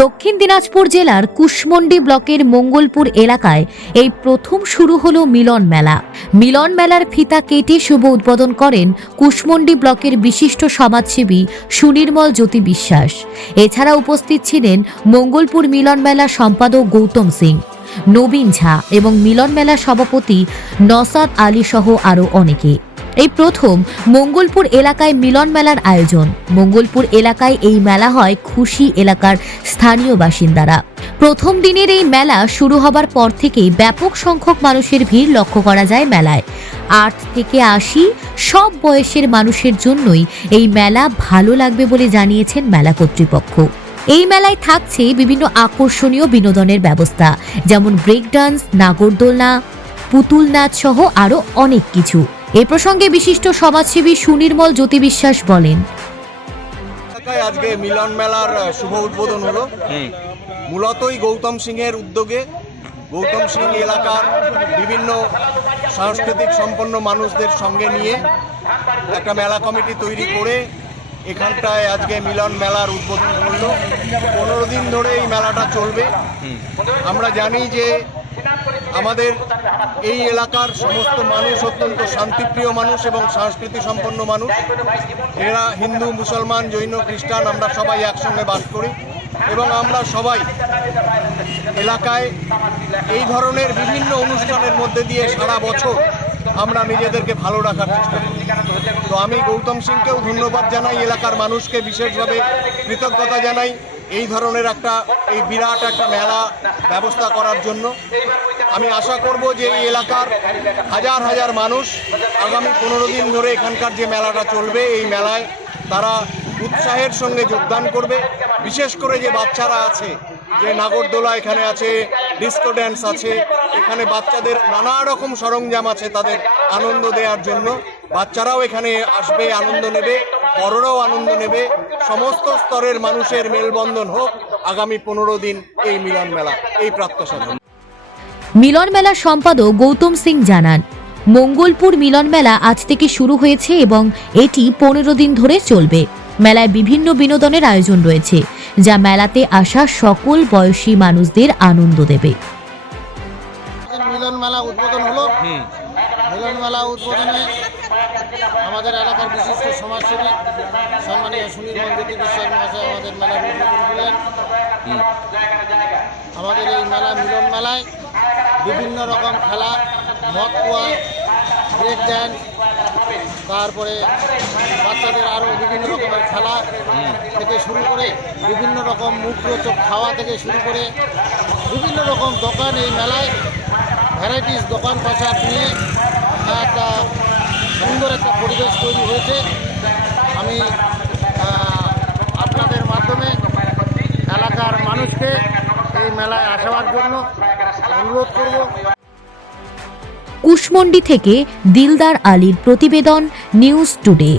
দক্ষিণ দিনাজপুর জেলার কুশমন্ডি ব্লকের মঙ্গলপুর এলাকায় এই প্রথম শুরু হলো মিলন মেলা। মিলন মেলার ফিতা কেটে শুভ উদ্বোধন করেন কুশমন্ডি ব্লকের বিশিষ্ট সমাজসেবী সুনির্মল জ্যোতি বিশ্বাস। এছাড়া উপস্থিত ছিলেন মঙ্গলপুর মিলন মেলা সম্পাদক গৌতম সিং, নবীন ঝা এবং মিলন মেলা সভাপতি নসাদ আলী সহ আরও অনেকে। এই প্রথম মঙ্গলপুর এলাকায় মিলন মেলার আয়োজন। মঙ্গলপুর এলাকায় এই মেলা হয় খুশি এলাকার স্থানীয় বাসিন্দারা। প্রথম দিনের এই মেলা শুরু হবার পর থেকেই ব্যাপক সংখ্যক মানুষের ভিড় লক্ষ্য করা যায় মেলায়। আট থেকে আশি সব বয়সের মানুষের জন্যই এই মেলা ভালো লাগবে বলে জানিয়েছেন মেলা কর্তৃপক্ষ। এই মেলায় থাকছে বিভিন্ন আকর্ষণীয় বিনোদনের ব্যবস্থা, যেমন ব্রেক ডান্স, নাগরদোলনা, পুতুল নাচ সহ আরও অনেক কিছু। এ প্রসঙ্গে বিশিষ্ট সমাজসেবী সুনির্মল জ্যোতি বিশ্বাস বলেন এলাকায় আজকে মিলন মেলার শুভ উদ্বোধন হলো। মূলতই গৌতম সিংয়ের উদ্যোগে গৌতম সিং এলাকার বিভিন্ন সাংস্কৃতিক সম্পন্ন মানুষদের সঙ্গে নিয়ে একটা মেলা কমিটি তৈরি করে এখানটায় আজকে মিলন মেলার উদ্বোধন করল পনেরো দিন ধরে এই মেলাটা চলবে। আমরা জানি যে আমাদের এই এলাকার সমস্ত মানুষ অত্যন্ত শান্তিপ্রিয় মানুষ এবং সংস্কৃতি সম্পন্ন মানুষ। এরা হিন্দু, মুসলমান, জৈন, খ্রিস্টান, আমরা সবাই একসঙ্গে বাস করি এবং আমরা সবাই এলাকায় এই ধরনের বিভিন্ন অনুষ্ঠানের মধ্যে দিয়ে সারা বছর আমরা নিজেদেরকে ভালো রাখার চেষ্টা করি। তো আমি গৌতম সিংকেও ধন্যবাদ জানাই, এলাকার মানুষকে বিশেষভাবে কৃতজ্ঞতা জানাই এই ধরনের একটা, এই বিরাট একটা মেলা ব্যবস্থা করার জন্য। আমি আশা করব যে এই এলাকার হাজার হাজার মানুষ আগামী পনেরো দিন ধরে এখানকার যে মেলাটা চলবে, এই মেলায় তারা উৎসাহের সঙ্গে যোগদান করবে। বিশেষ করে যে বাচ্চারা আছে, যে নাগরদোলা এখানে আছে, ডিস্কো ড্যান্স আছে, এখানে বাচ্চাদের নানা রকম সরঞ্জাম আছে তাদের আনন্দ দেওয়ার জন্য। বাচ্চারাও এখানে আসবে আনন্দ নেবে বড়রাও আনন্দ নেবে। সমস্ত স্তরের মানুষের মেলবন্ধন হোক আগামী পনেরো দিন এই মিলন মেলা এই প্রত্যাশা করি। মিলন মেলার সম্পাদক গৌতম সিং জানান মঙ্গলপুর মিলন মেলা আজ থেকে শুরু হয়েছে এবং এটি পনেরো দিন ধরে চলবে। মেলায় বিভিন্ন বিনোদনের আয়োজন রয়েছে যা মেলাতে আসা সকল বয়সী মানুষদের আনন্দ দেবে। মিলন মেলা উদ্বোধন হলো। মিলন মেলা উদ্বোধনে আমাদের এলাকার বিশিষ্ট সমাজসেবী, সম্মানীয় সুনীল জ্যোতি বিশ্বাস মহাশয় আমাদের মেলা করলেন আমাদের এই মেলা মিলন মেলায় বিভিন্ন রকম খেলা, মদ কুয়া ব্রেক ড্যান্স তারপরে বাচ্চাদের আরও বিভিন্ন রকমের খেলা থেকে শুরু করে বিভিন্ন রকম মুখরোচক খাওয়া থেকে শুরু করে বিভিন্ন রকম দোকান এই মেলায় ভ্যারাইটিস দোকান পাশার নিয়ে একটা পরিবেশ তৈরি হয়েছে। আমি আপনাদের মাধ্যমে এলাকার মানুষকে এই মেলায় আসার জন্য অনুরোধ করব। কুশমন্ডি থেকে দিলদার আলীর প্রতিবেদন নিউজ টুডে।